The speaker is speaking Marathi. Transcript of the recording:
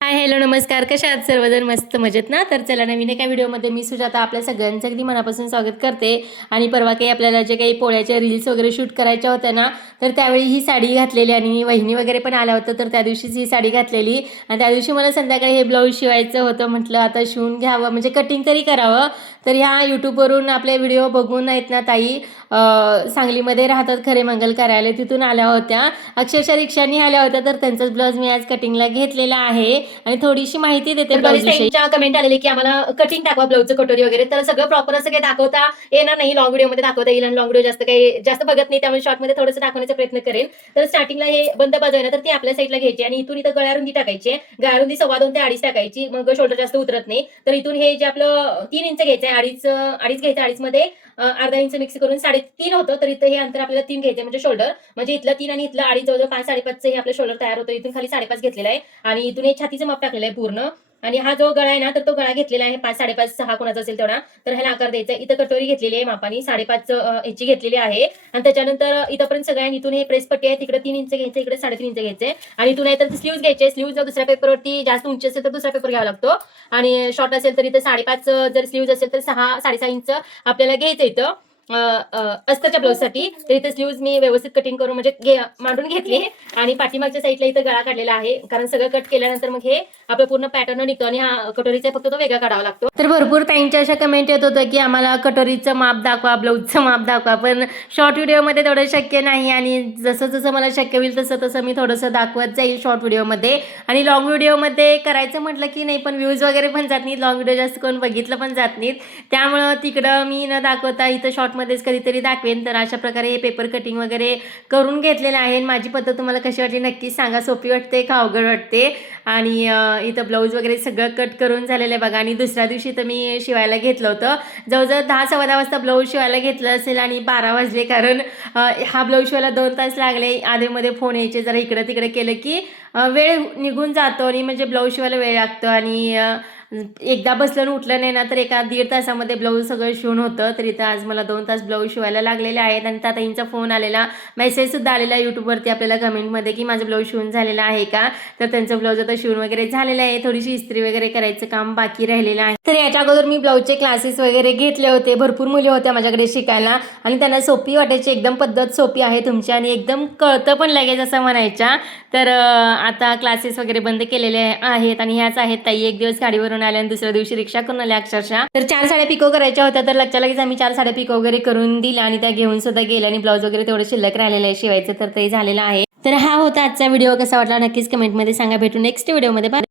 हाय हॅलो नमस्कार. कशा आहात? सर्वजण मस्त मजेत ना? तर चला नवीन एका व्हिडिओमध्ये मी सुजाता आपल्या सगळ्यांचं अगदी मनापासून स्वागत करते. आणि परवा काही आपल्याला जे काही पोळ्याच्या रील्स वगैरे शूट करायच्या होत्या ना तर त्यावेळी ही साडी घातलेली आणि वहिनी वगैरे पण आल्या होतं तर त्या दिवशीच ही साडी घातलेली. आणि त्या दिवशी मला संध्याकाळी हे ब्लाऊज शिवायचं होतं म्हटलं आता शिवून घ्यावं म्हणजे कटिंग तरी करावं. तर ह्या यूट्यूबवरून आपले व्हिडिओ बघून आहेत ना ताई. सांगलीमध्ये राहतात खरे मंगल कार्यालय तिथून आल्या होत्या. अक्षरशः रिक्षाने आल्या होत्या तर त्यांचाच ब्लाऊज मी आज कटिंगला घेतलेला आहे. आणि थोडीशी माहिती देते ब्लाऊज कमेंट आलेली की आम्हाला कटिंग दाखवा ब्लाऊजचं कटोरी वगैरे. तर सगळं प्रॉपर असं काही दाखवता येणार नाही. लॉंग व्हिडिओमध्ये दाखवता येईल आणि लॉंग व्हिडिओ जास्त काही जास्त बघत नाही. त्यामुळे शॉर्टमध्ये थोडंसं दाखवण्याचा प्रयत्न करेन तर स्टार्टिंगला हे बंद बाजू आहे तर ती आपल्या साईडला घ्यायची आणि इथून इथं गळ्यारुंदी टाकायची गळ्यारुंदी सव्वा दोन ते अडीच टाकायची. मग शोल्डर जास्त उतरत नाही. तर इथून हे जे आपलं तीन इंच घ्यायचं आहे अडीच अडीच घ्यायचं अडीच मध्ये अर्धा इंच मिक्स करून साडेतीन होतं तर इथं हे अंतर आपल्याला तीन घ्यायचं म्हणजे शोल्डर म्हणजे इथलं तीन आणि इथलं अडीच जवळजवळ पाच साडेपाचचं हे आपलं शोल्डर तयार होतं. इथून खाली साडेपाच घेतलेलं आहे. आणि इथून हे छातीचं माप टाकलेलं आहे पूर्ण. आणि हा जो गळा आहे ना तर तो गळा घेतलेला आहे. पाच साडेपाच सहा कोणाचा असेल तेवढा. तर ह्याला आकार द्यायचा इथं कटोरी घेतलेली आहे मापानी. साडेपाच अं, ह्याची घेतलेली आहे. आणि त्याच्यानंतर इथंपर्यंत सगळ्या इथून हे प्रेस पट्टी आहे. तिकडे तीन इंच घ्यायचं इकडे साडेतीन इंच घ्यायचे. आणि इथून आहे तर स्लीव्ह घ्यायचे. स्लीव्ह जर दुसऱ्या पेपरवरती जास्त उंची असेल तर दुसरा पेपर घ्यावा लागतो. आणि शॉर्ट असेल तर इथं साडेपाच जर स्लीव्ह असेल तर सहा साडेसहा इंच आपल्याला घ्यायचं इथं. अं, अं, ब्लाऊजसाठी. तर इथे स्लीव्ज मी व्यवस्थित कटिंग करून म्हणजे मांडून घेतली. आणि पाठीमागच्या साईडला इथं गळा काढलेला आहे. कारण सगळं कट केल्यानंतर मग हे आपलं पूर्ण पॅटर्न निघतो आणि हा कटोरीचा फक्त तो वेगळा काढावा लागतो. तर भरपूर ताईंच्या अशा कमेंट येत होतं की आम्हाला कटोरीचं माप दाखवा ब्लाऊजचं माप दाखवा. पण शॉर्ट व्हिडिओमध्ये तेवढं शक्य नाही आणि जसं जसं मला शक्य होईल तसं तसं मी थोडंसं दाखवत जाईल शॉर्ट व्हिडिओमध्ये आणि लॉंग व्हिडिओमध्ये करायचं म्हटलं की नाही पण व्ह्यूज वगैरे पण जात नाहीत. लॉंग व्हिडिओ जास्त कोण बघितलं पण जात नाहीत. त्यामुळं तिकडं मी न दाखवता इथं शॉर्ट शॉर्टमध्येच कधीतरी दाखवेन. तर अशा प्रकारे हे पेपर कटिंग वगैरे करून घेतलेलं आहे. आणि माझी पद्धत तुम्हाला कशी वाटली नक्कीच सांगा. सोपी वाटते का अवघड वाटते? आणि इथं ब्लाऊज वगैरे सगळं कट करून झालेलं आहे बघा. आणि दुसऱ्या दिवशी तर मी शिवायला घेतलं होतं. जवळजवळ दहा सव्वा दहा वाजता ब्लाऊज शिवायला घेतलं असेल आणि बारा वाजले. कारण हा ब्लाऊज शिवायला दोन तास लागले. आधीमध्ये फोन यायचे जरा इकडं तिकडे केलं की वेळ निघून जातो आणि म्हणजे ब्लाऊज शिवायला वेळ लागतो. आणि एकदा बसलं आणि उठलं नाही ना तर एका दीड तासामध्ये ब्लाऊज सगळं शिवून होतं. तर इथं आज मला दोन तास ब्लाऊज शिवायला लागलेले आहेत आणि ताईंचा फोन आलेला. मेसेजसुद्धा आलेला यूट्यूबवरती आपल्याला कमेंटमध्ये की माझं ब्लाऊज शिवून झालेला आहे का? तर त्यांचं ब्लाऊज आता शिवून वगैरे झालेलं आहे. थोडीशी इस्त्री वगैरे करायचं काम बाकी राहिलेलं आहे. तर याच्या अगोदर मी ब्लाऊजचे क्लासेस वगैरे घेतले होते. भरपूर मुली होत्या माझ्याकडे शिकायला आणि त्यांना सोपी वाटायची. एकदम पद्धत सोपी आहे तुमची आणि एकदम कळतं पण लगेच असं म्हणायच्या. तर आता क्लासेस वगैरे बंद केलेले आहेत आणि ह्याच आहेत ताई. एक दिवस गाडीवरून आल्या आणि दुसऱ्या दिवशी रिक्षा करून आल्या अक्षरशः. तर चार साड्या पिको करायच्या होत्या तर लक्षात लगेच आम्ही चार साड्या पिको वगैरे करून दिल्या आणि त्या घेऊन सुद्धा गेल्या आणि ब्लाऊज वगैरे तेवढं शिल्लक राहिलेलं आहे शिवायचं तर ते झालेलं आहे. तर हा होता आजचा व्हिडिओ कसा वाटला नक्कीच कमेंटमध्ये सांगा. भेटू नेक्स्ट व्हिडिओमध्ये बाय